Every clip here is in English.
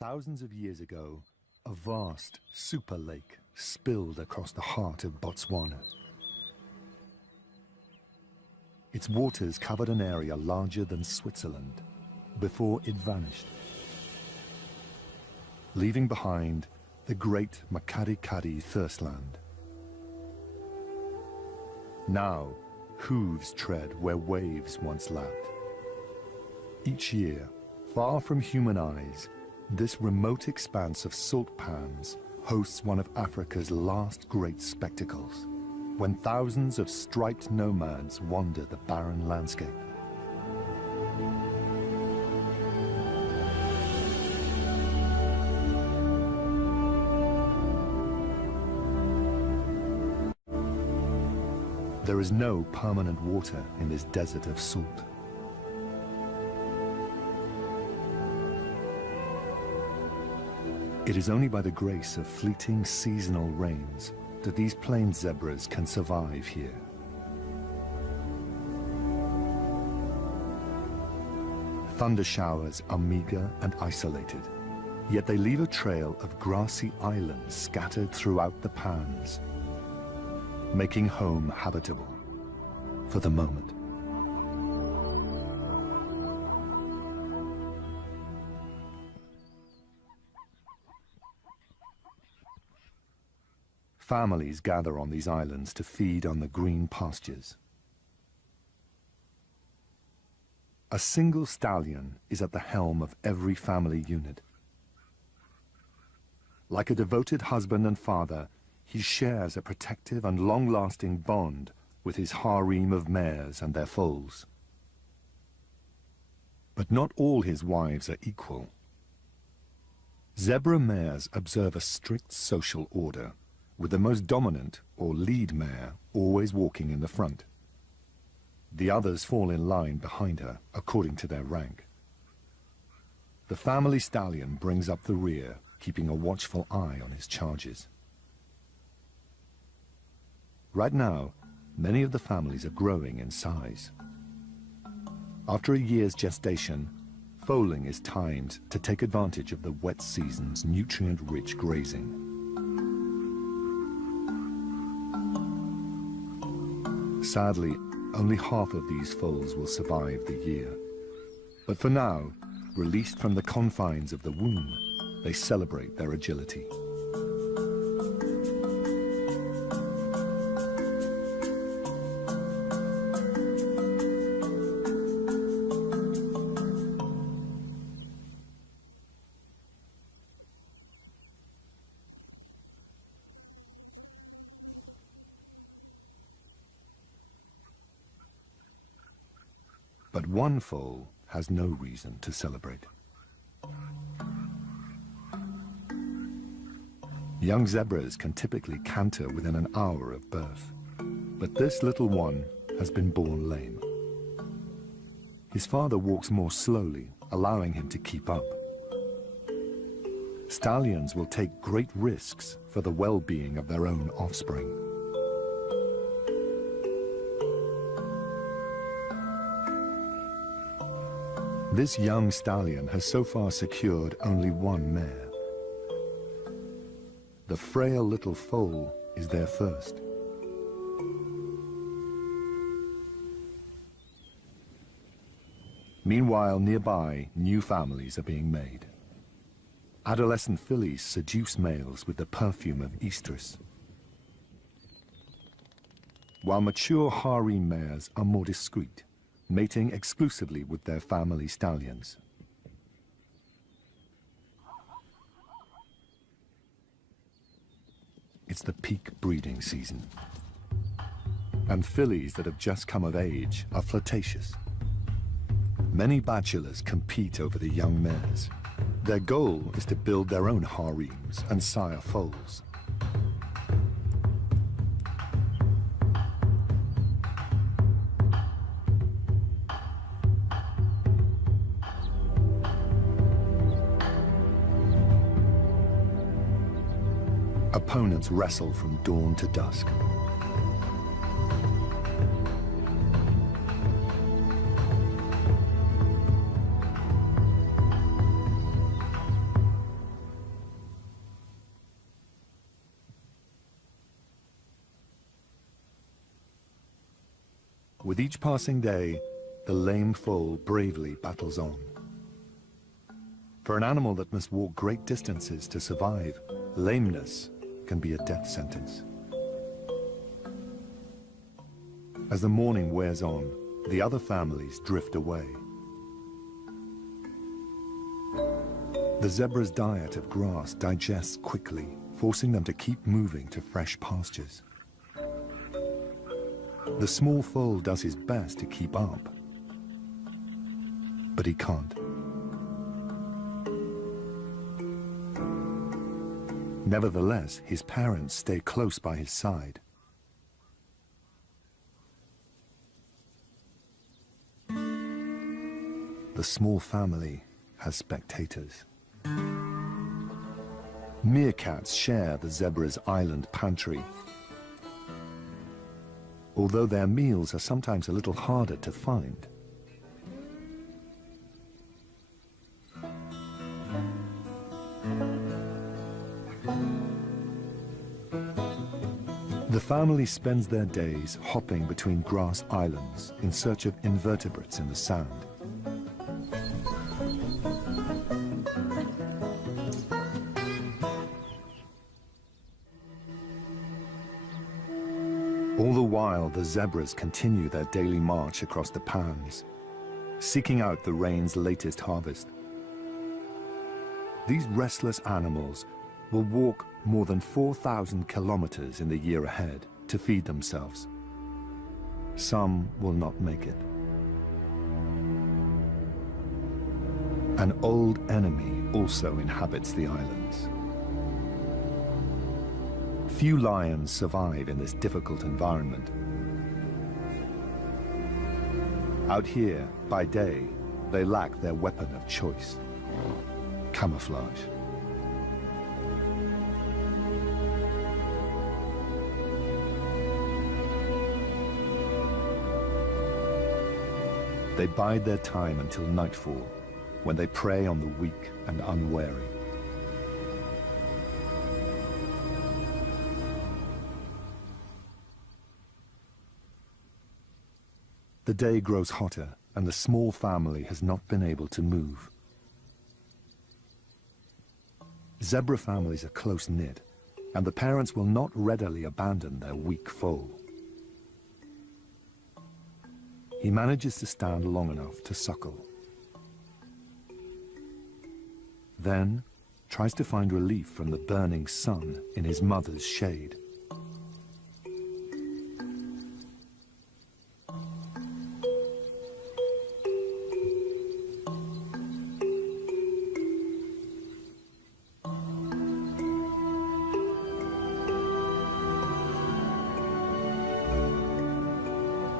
Thousands of years ago, a vast super lake spilled across the heart of Botswana. Its waters covered an area larger than Switzerland before it vanished, leaving behind the great Makadikari thirstland. Now, hooves tread where waves once lapped. Each year, far from human eyes, this remote expanse of salt pans hosts one of Africa's last great spectacles, when thousands of striped nomads wander the barren landscape. There is no permanent water in this desert of salt. It is only by the grace of fleeting seasonal rains that these plains zebras can survive here. Thunder showers are meager and isolated, yet they leave a trail of grassy islands scattered throughout the pans, making home habitable for the moment. Families gather on these islands to feed on the green pastures. A single stallion is at the helm of every family unit. Like a devoted husband and father, he shares a protective and long-lasting bond with his harem of mares and their foals. But not all his wives are equal. Zebra mares observe a strict social order, with the most dominant, or lead mare, always walking in the front. The others fall in line behind her, according to their rank. The family stallion brings up the rear, keeping a watchful eye on his charges. Right now, many of the families are growing in size. After a year's gestation, foaling is timed to take advantage of the wet season's nutrient-rich grazing. Sadly, only half of these foals will survive the year. But for now, released from the confines of the womb, they celebrate their agility. But one foal has no reason to celebrate. Young zebras can typically canter within an hour of birth, but this little one has been born lame. His father walks more slowly, allowing him to keep up. Stallions will take great risks for the well-being of their own offspring. This young stallion has so far secured only one mare. The frail little foal is there first. Meanwhile, nearby, new families are being made. Adolescent fillies seduce males with the perfume of estrus, while mature harem mares are more discreet, mating exclusively with their family stallions. It's the peak breeding season, and fillies that have just come of age are flirtatious. Many bachelors compete over the young mares. Their goal is to build their own harems and sire foals. Opponents wrestle from dawn to dusk. With each passing day, the lame foal bravely battles on. For an animal that must walk great distances to survive, lameness can be a death sentence. As the morning wears on, the other families drift away. The zebra's diet of grass digests quickly, forcing them to keep moving to fresh pastures. The small foal does his best to keep up, but he can't. Nevertheless, his parents stay close by his side. The small family has spectators. Meerkats share the zebra's island pantry. Although their meals are sometimes a little harder to find. The family spends their days hopping between grass islands in search of invertebrates in the sand. All the while, the zebras continue their daily march across the pans, seeking out the rain's latest harvest. These restless animals will walk more than 4,000 kilometers in the year ahead to feed themselves. Some will not make it. An old enemy also inhabits the islands. Few lions survive in this difficult environment. Out here, by day, they lack their weapon of choice: camouflage. They bide their time until nightfall, when they prey on the weak and unwary. The day grows hotter, and the small family has not been able to move. Zebra families are close-knit, and the parents will not readily abandon their weak foal. He manages to stand long enough to suckle. Then tries to find relief from the burning sun in his mother's shade.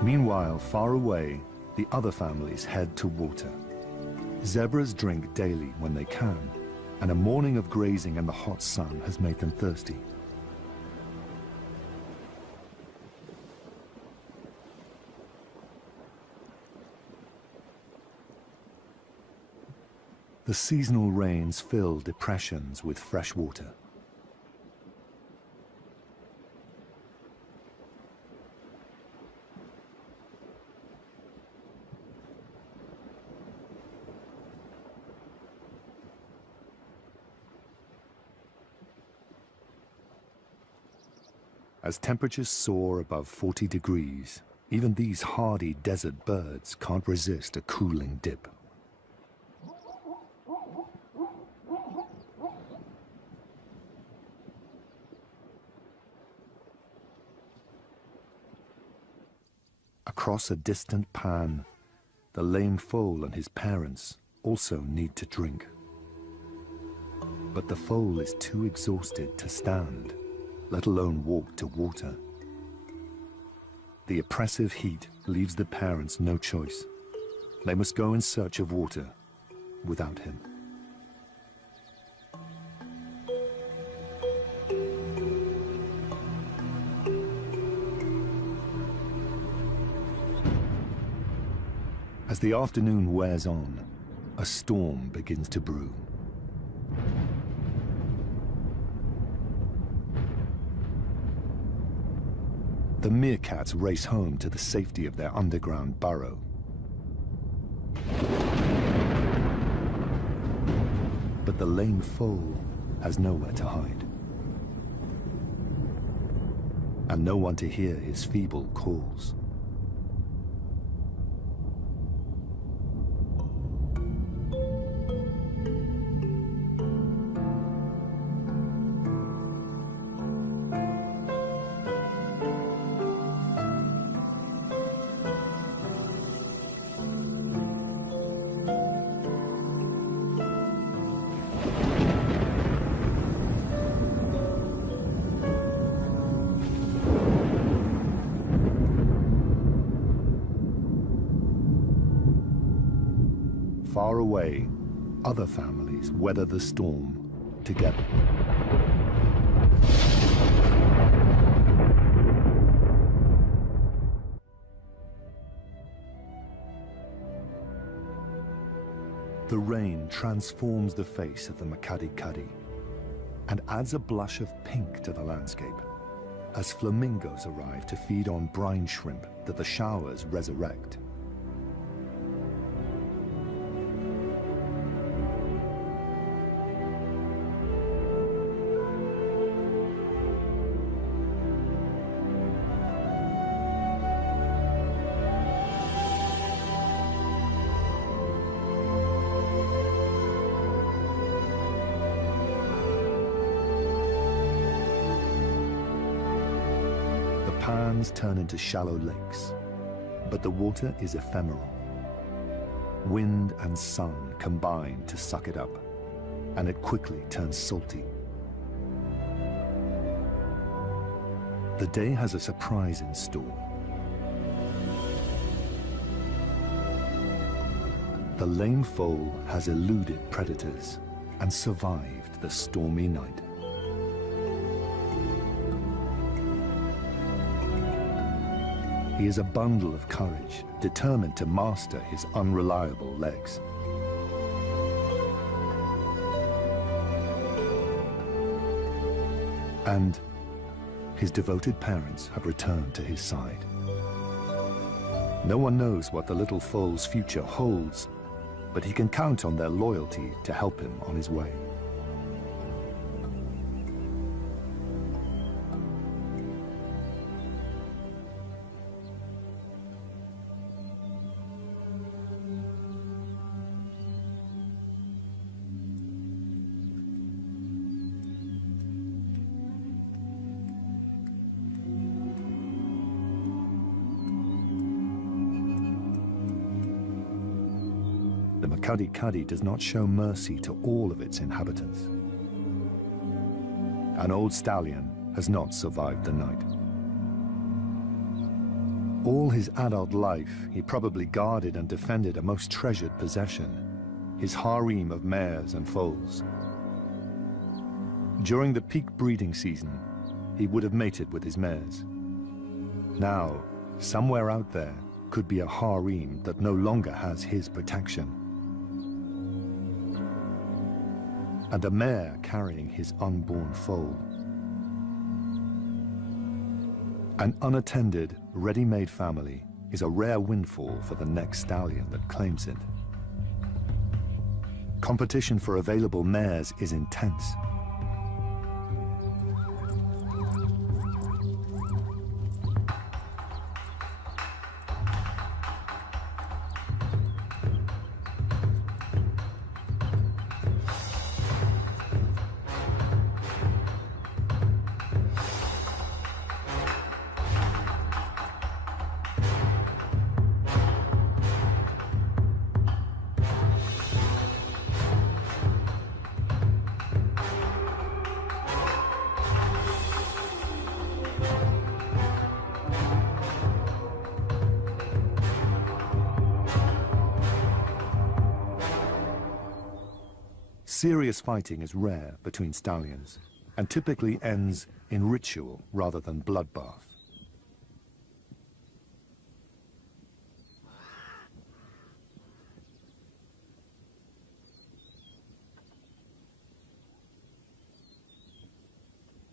Meanwhile, far away, the other families head to water. Zebras drink daily when they can, and a morning of grazing in the hot sun has made them thirsty. The seasonal rains fill depressions with fresh water. As temperatures soar above 40 degrees, even these hardy desert birds can't resist a cooling dip. Across a distant pan, the lame foal and his parents also need to drink. But the foal is too exhausted to stand, let alone walk to water. The oppressive heat leaves the parents no choice. They must go in search of water without him. As the afternoon wears on, a storm begins to brew. The meerkats race home to the safety of their underground burrow. But the lame foal has nowhere to hide, and no one to hear his feeble calls. Far away, other families weather the storm together. The rain transforms the face of the Makadi-Kadi and adds a blush of pink to the landscape as flamingos arrive to feed on brine shrimp that the showers resurrect. Pans turn into shallow lakes, but the water is ephemeral. Wind and sun combine to suck it up, and it quickly turns salty. The day has a surprise in store. The lame foal has eluded predators and survived the stormy night. He is a bundle of courage, determined to master his unreliable legs. And his devoted parents have returned to his side. No one knows what the little foal's future holds, but he can count on their loyalty to help him on his way. The Makadi-Kadi does not show mercy to all of its inhabitants. An old stallion has not survived the night. All his adult life, he probably guarded and defended a most treasured possession, his harem of mares and foals. During the peak breeding season, he would have mated with his mares. Now, somewhere out there could be a harem that no longer has his protection. And a mare carrying his unborn foal. An unattended, ready-made family is a rare windfall for the next stallion that claims it. Competition for available mares is intense. Serious fighting is rare between stallions and typically ends in ritual rather than bloodbath.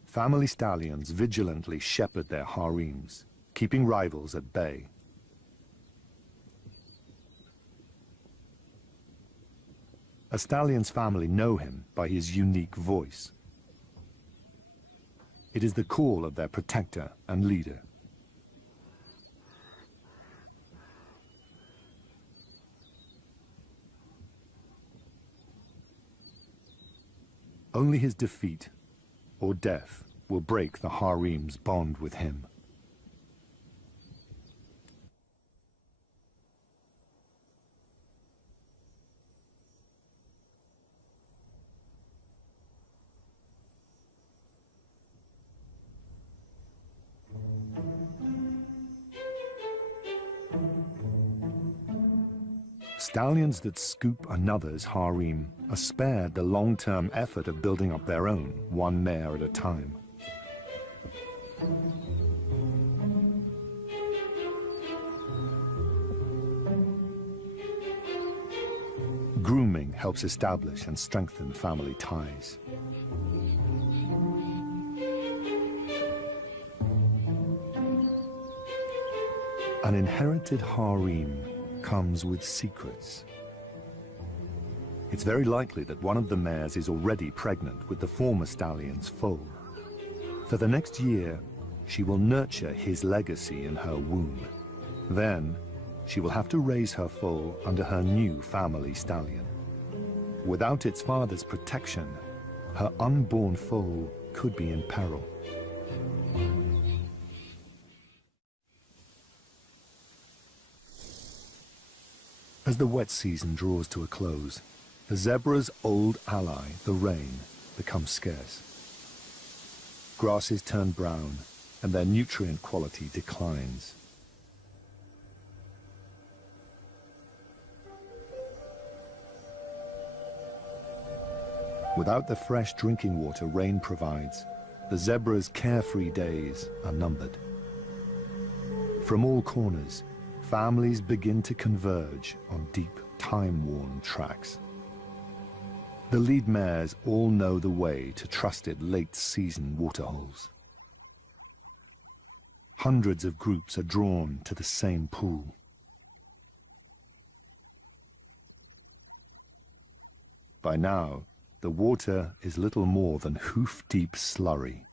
Family stallions vigilantly shepherd their harems, keeping rivals at bay. A stallion's family know him by his unique voice. It is the call of their protector and leader. Only his defeat or death will break the harem's bond with him. Stallions that scoop another's harem are spared the long-term effort of building up their own, one mare at a time. Grooming helps establish and strengthen family ties. An inherited harem comes with secrets. It's very likely that one of the mares is already pregnant with the former stallion's foal. For the next year, she will nurture his legacy in her womb. Then, she will have to raise her foal under her new family stallion. Without its father's protection, her unborn foal could be in peril. As the wet season draws to a close, the zebra's old ally, the rain, becomes scarce. Grasses turn brown, and their nutrient quality declines. Without the fresh drinking water rain provides, the zebra's carefree days are numbered. From all corners, families begin to converge on deep, time-worn tracks. The lead mares all know the way to trusted late-season waterholes. Hundreds of groups are drawn to the same pool. By now, the water is little more than hoof-deep slurry.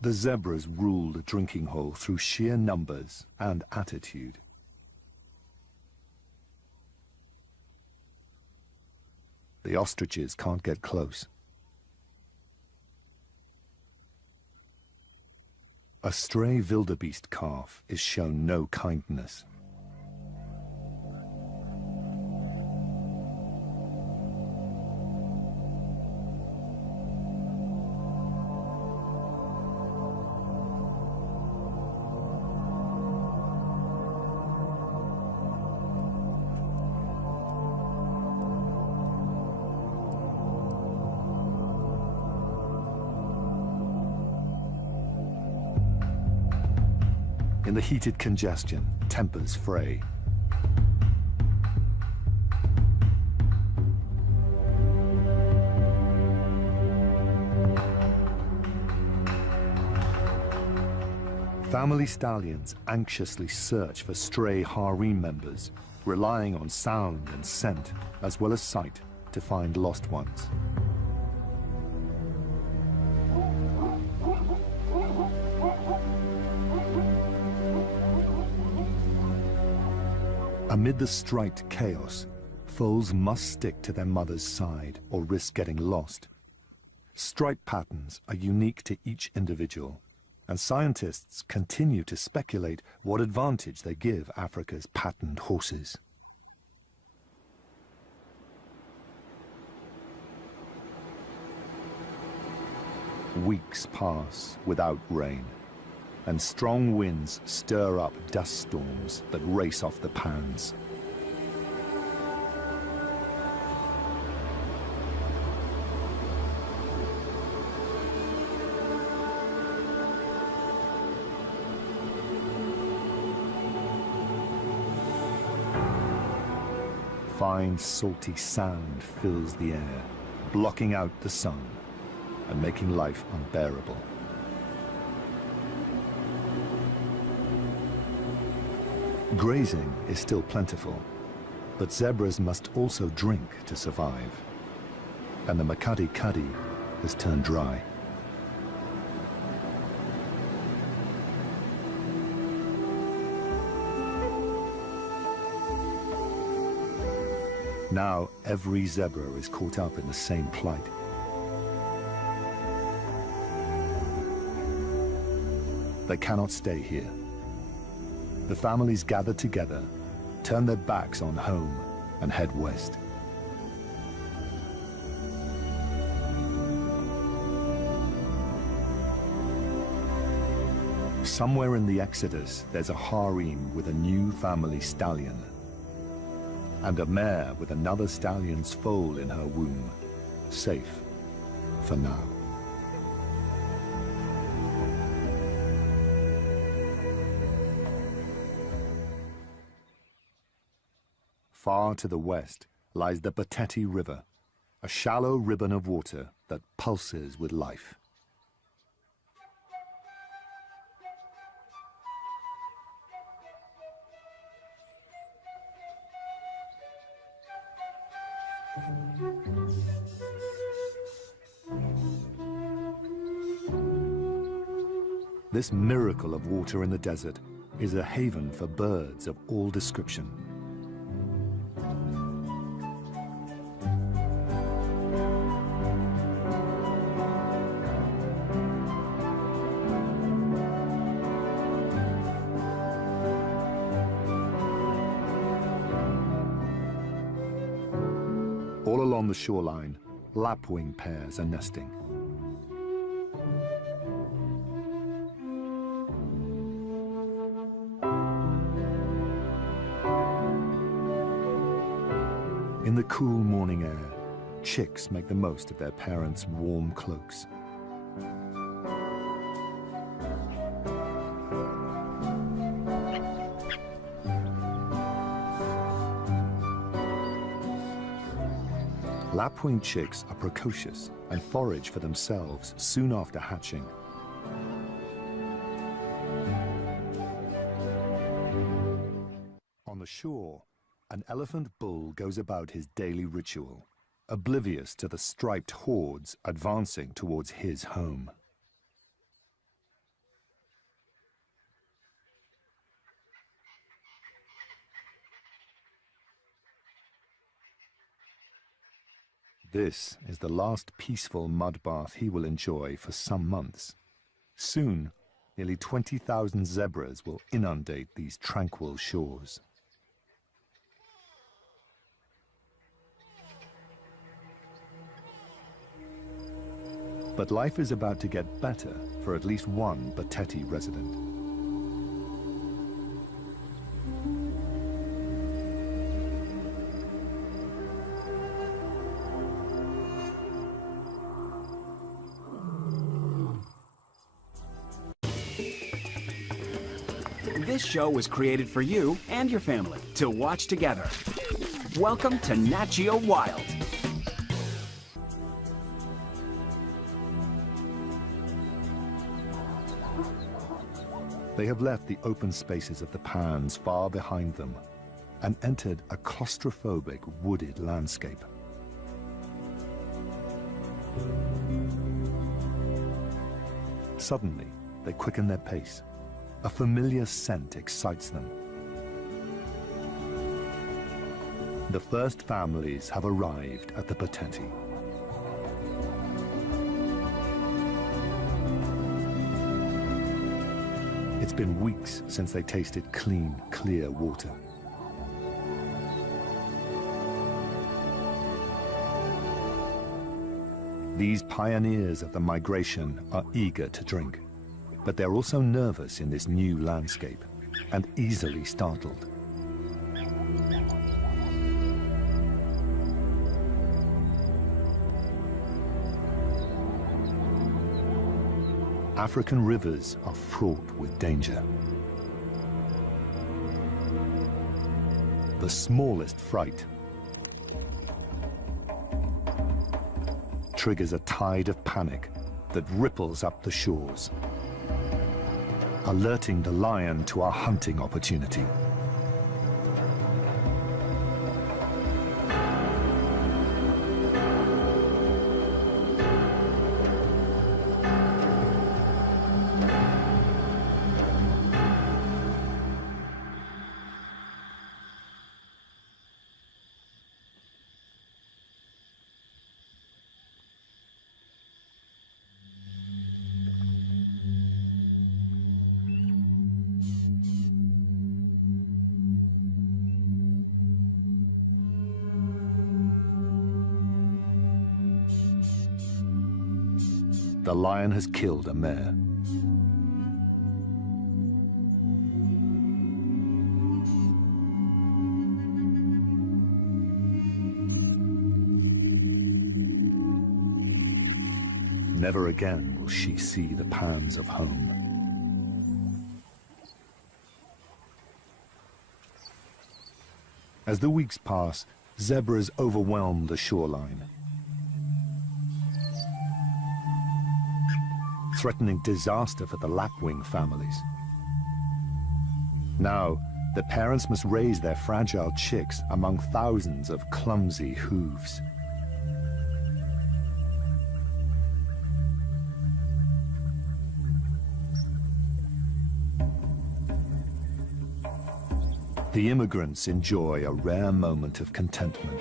The zebras rule the drinking hole through sheer numbers and attitude. The ostriches can't get close. A stray wildebeest calf is shown no kindness. In the heated congestion, tempers fray. Family stallions anxiously search for stray harem members, relying on sound and scent, as well as sight, to find lost ones. Amid the striped chaos, foals must stick to their mother's side or risk getting lost. Stripe patterns are unique to each individual, and scientists continue to speculate what advantage they give Africa's patterned horses. Weeks pass without rain, and strong winds stir up dust storms that race off the pans. Fine salty sand fills the air, blocking out the sun and making life unbearable. Grazing is still plentiful, but zebras must also drink to survive. And the Makadi Kadi has turned dry. Now every zebra is caught up in the same plight. They cannot stay here. The families gather together, turn their backs on home, and head west. Somewhere in the Exodus, there's a harem with a new family stallion, and a mare with another stallion's foal in her womb, safe for now. Far to the west lies the Bateti River, a shallow ribbon of water that pulses with life. This miracle of water in the desert is a haven for birds of all description. All along the shoreline, lapwing pairs are nesting. In the cool morning air, chicks make the most of their parents' warm cloaks. Lapwing chicks are precocious and forage for themselves soon after hatching. On the shore, an elephant bull goes about his daily ritual, oblivious to the striped hordes advancing towards his home. This is the last peaceful mud bath he will enjoy for some months. Soon, nearly 20,000 zebras will inundate these tranquil shores. But life is about to get better for at least one Bateti resident. This show was created for you and your family to watch together. Welcome to Nat Geo Wild. They have left the open spaces of the pans far behind them and entered a claustrophobic wooded landscape. Suddenly, they quicken their pace. A familiar scent excites them. The first families have arrived at the Bateti. It's been weeks since they tasted clean, clear water. These pioneers of the migration are eager to drink, but they're also nervous in this new landscape and easily startled. African rivers are fraught with danger. The smallest fright triggers a tide of panic that ripples up the shores, alerting the lion to a hunting opportunity. The lion has killed a mare. Never again will she see the pans of home. As the weeks pass, zebras overwhelm the shoreline, threatening disaster for the lapwing families. Now, the parents must raise their fragile chicks among thousands of clumsy hooves. The immigrants enjoy a rare moment of contentment.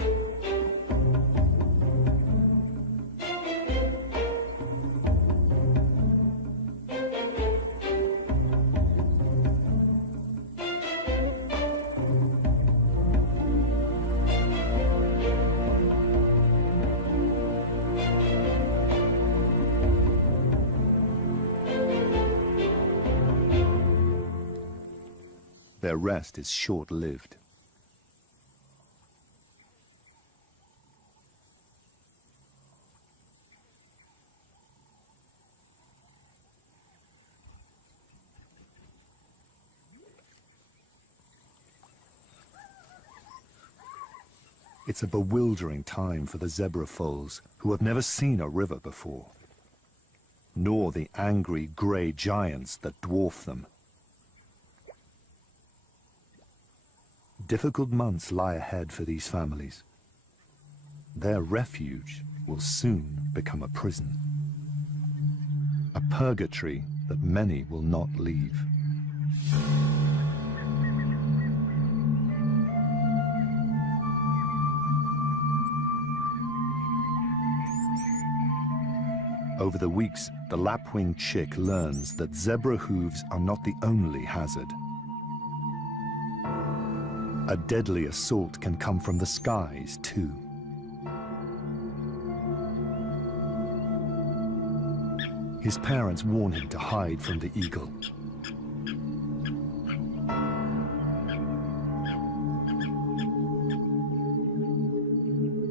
Their rest is short-lived. It's a bewildering time for the zebra foals who have never seen a river before, nor the angry grey giants that dwarf them. Difficult months lie ahead for these families. Their refuge will soon become a prison, a purgatory that many will not leave. Over the weeks, the lapwing chick learns that zebra hooves are not the only hazard. A deadly assault can come from the skies, too. His parents warn him to hide from the eagle.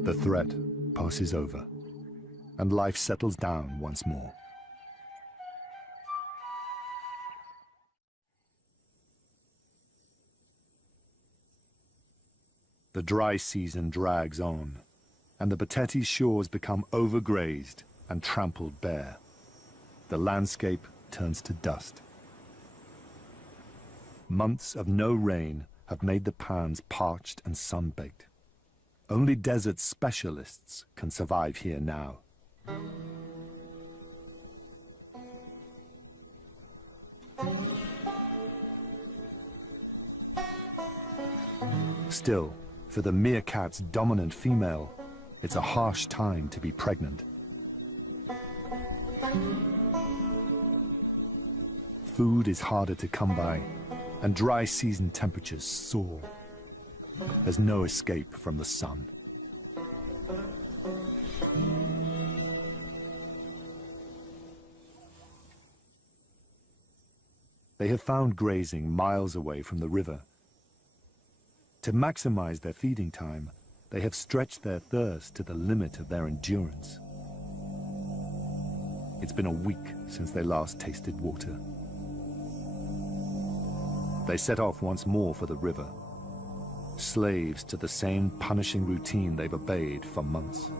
The threat passes over, and life settles down once more. The dry season drags on, and the Batete shores become overgrazed and trampled bare. The landscape turns to dust. Months of no rain have made the pans parched and sun-baked. Only desert specialists can survive here now. Still, for the meerkat's dominant female, it's a harsh time to be pregnant. Food is harder to come by, and dry season temperatures soar. There's no escape from the sun. They have found grazing miles away from the river. To maximize their feeding time, they have stretched their thirst to the limit of their endurance. It's been a week since they last tasted water. They set off once more for the river, slaves to the same punishing routine they've obeyed for months.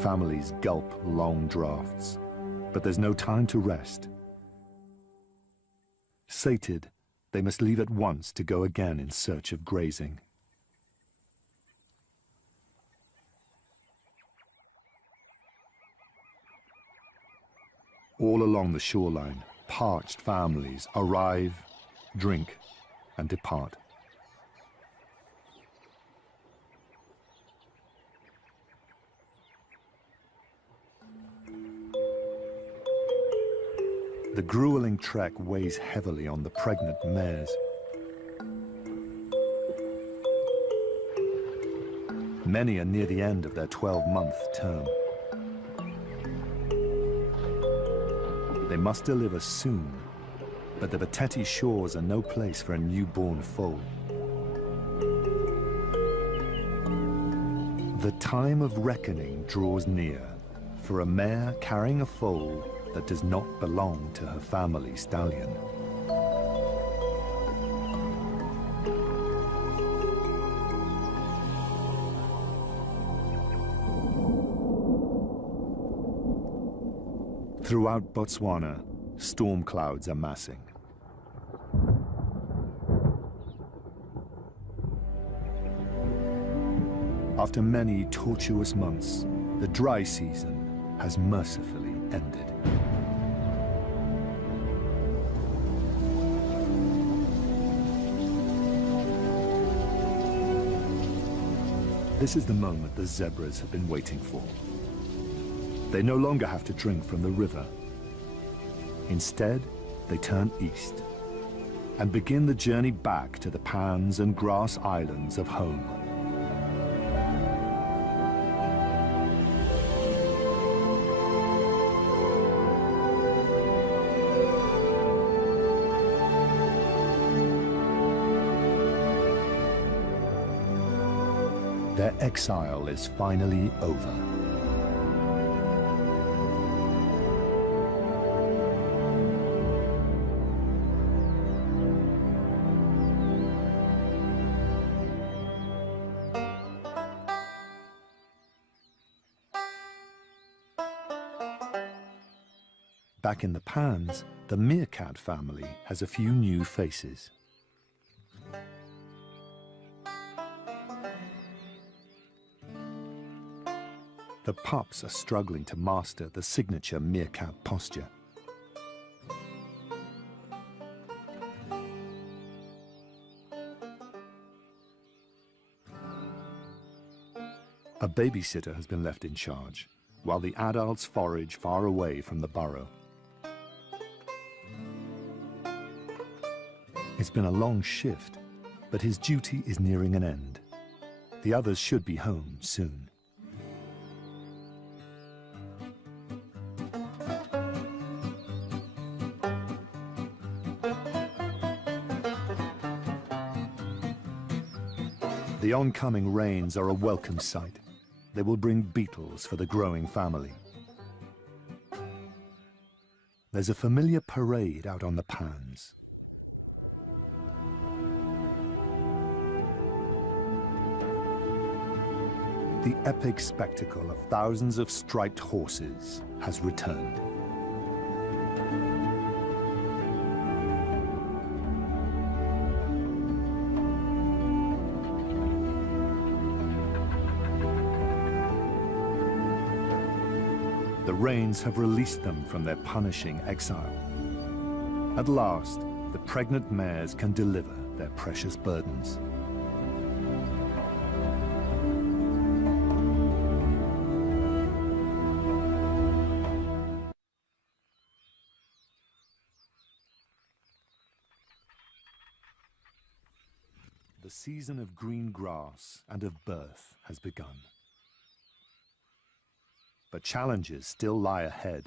families gulp long draughts, but there's no time to rest. Sated, they must leave at once to go again in search of grazing. All along the shoreline, parched families arrive, drink, and depart. The grueling trek weighs heavily on the pregnant mares. Many are near the end of their 12-month term. They must deliver soon, but the Bateti shores are no place for a newborn foal. The time of reckoning draws near for a mare carrying a foal that does not belong to her family stallion. Throughout Botswana, storm clouds are massing. After many tortuous months, the dry season has mercifully ended. This is the moment the zebras have been waiting for. They no longer have to drink from the river. Instead, they turn east and begin the journey back to the pans and grass islands of home. Their exile is finally over. Back in the pans, the meerkat family has a few new faces. The pups are struggling to master the signature meerkat posture. A babysitter has been left in charge, while the adults forage far away from the burrow. It's been a long shift, but his duty is nearing an end. The others should be home soon. The oncoming rains are a welcome sight. They will bring beetles for the growing family. There's a familiar parade out on the pans. The epic spectacle of thousands of striped horses has returned. The rains have released them from their punishing exile. At last, the pregnant mares can deliver their precious burdens. The season of green grass and of birth has begun. But challenges still lie ahead.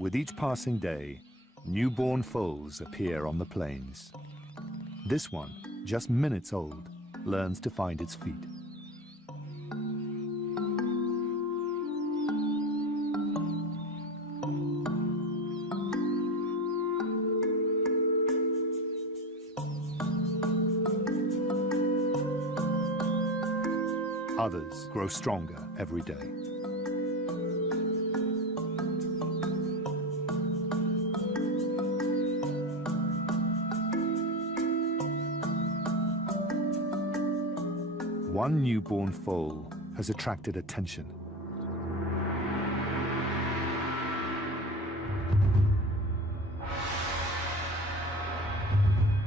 With each passing day, newborn foals appear on the plains. This one, just minutes old, learns to find its feet. Others grow stronger every day. One newborn foal has attracted attention.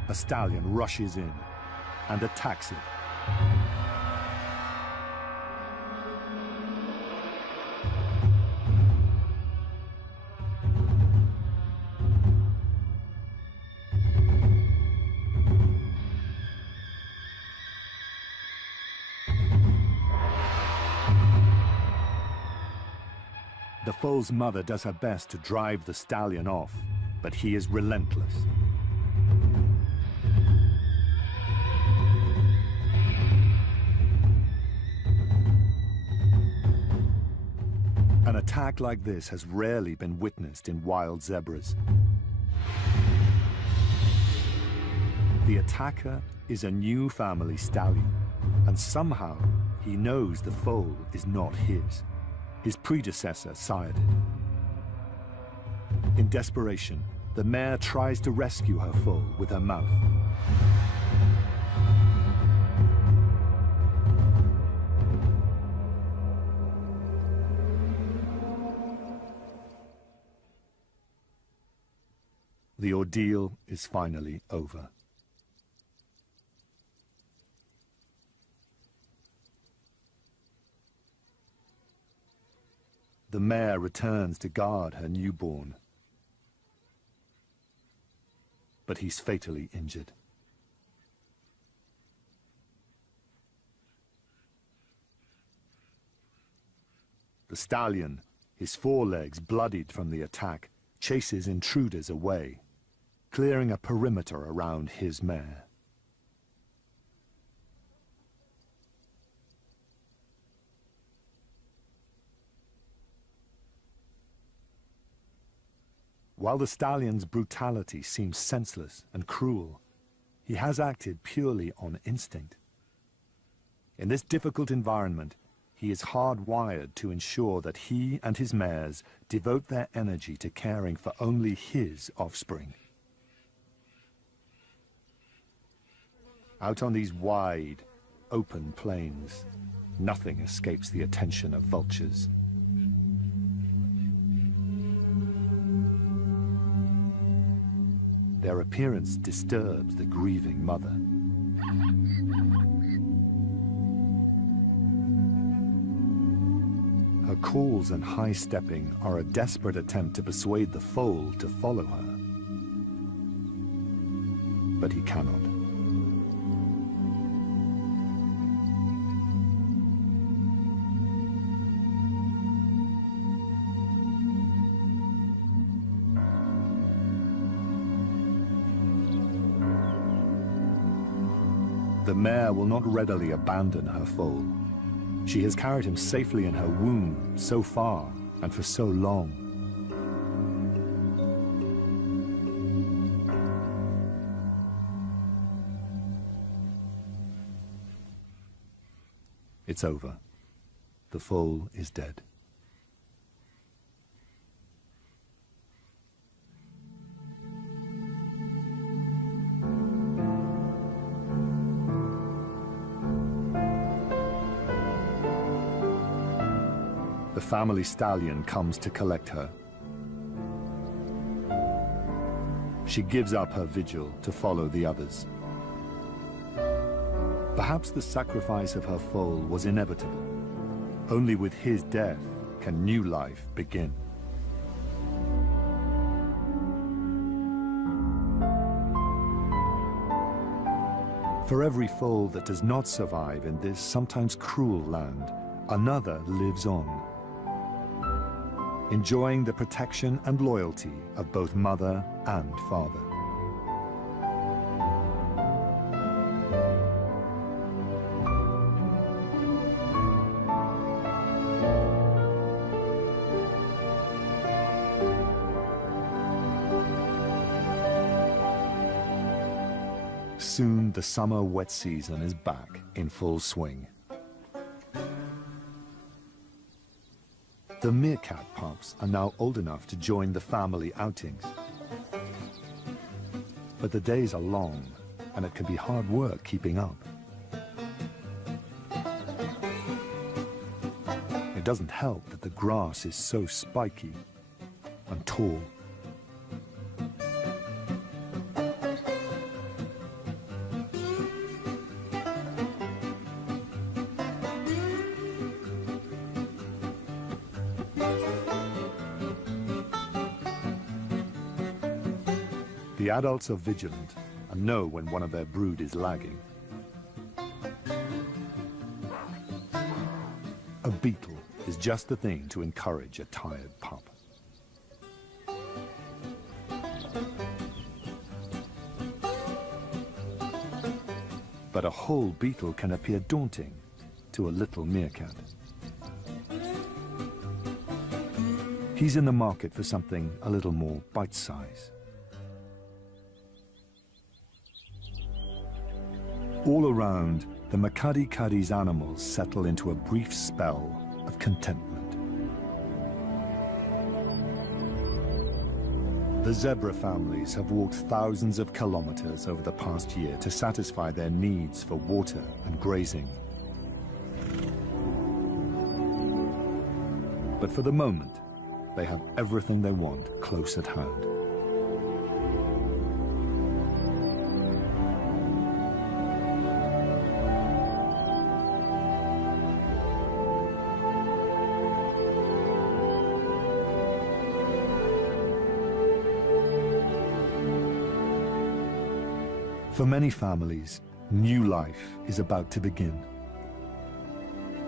A stallion rushes in and attacks it. The foal's mother does her best to drive the stallion off, but he is relentless. An attack like this has rarely been witnessed in wild zebras. The attacker is a new family stallion, and somehow he knows the foal is not his. His predecessor sired it. In desperation, the mare tries to rescue her foal with her mouth. The ordeal is finally over. The mare returns to guard her newborn, but he's fatally injured. The stallion, his forelegs bloodied from the attack, chases intruders away, clearing a perimeter around his mare. While the stallion's brutality seems senseless and cruel, he has acted purely on instinct. In this difficult environment, he is hardwired to ensure that he and his mares devote their energy to caring for only his offspring. Out on these wide, open plains, nothing escapes the attention of vultures. Their appearance disturbs the grieving mother. Her calls and high stepping are a desperate attempt to persuade the foal to follow her. But he cannot. The mare will not readily abandon her foal. She has carried him safely in her womb so far and for so long. It's over. The foal is dead. The family stallion comes to collect her. She gives up her vigil to follow the others. Perhaps the sacrifice of her foal was inevitable. Only with his death can new life begin. For every foal that does not survive in this sometimes cruel land, another lives on, enjoying the protection and loyalty of both mother and father. Soon the summer wet season is back in full swing. The meerkat pups are now old enough to join the family outings. But the days are long, and it can be hard work keeping up. It doesn't help that the grass is so spiky and tall. The adults are vigilant and know when one of their brood is lagging. A beetle is just the thing to encourage a tired pup. But a whole beetle can appear daunting to a little meerkat. He's in the market for something a little more bite-sized. All around, the Makadi-Kadi's animals settle into a brief spell of contentment. The zebra families have walked thousands of kilometers over the past year to satisfy their needs for water and grazing. But for the moment, they have everything they want close at hand. For many families, new life is about to begin.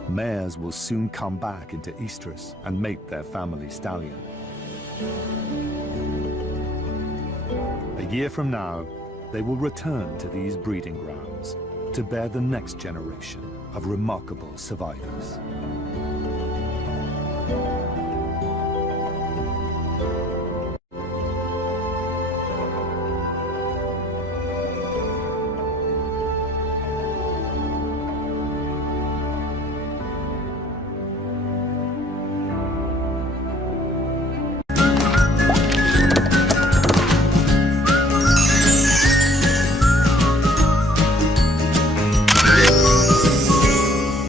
Mares will soon come back into estrus and mate their family stallion. A year from now, they will return to these breeding grounds to bear the next generation of remarkable survivors.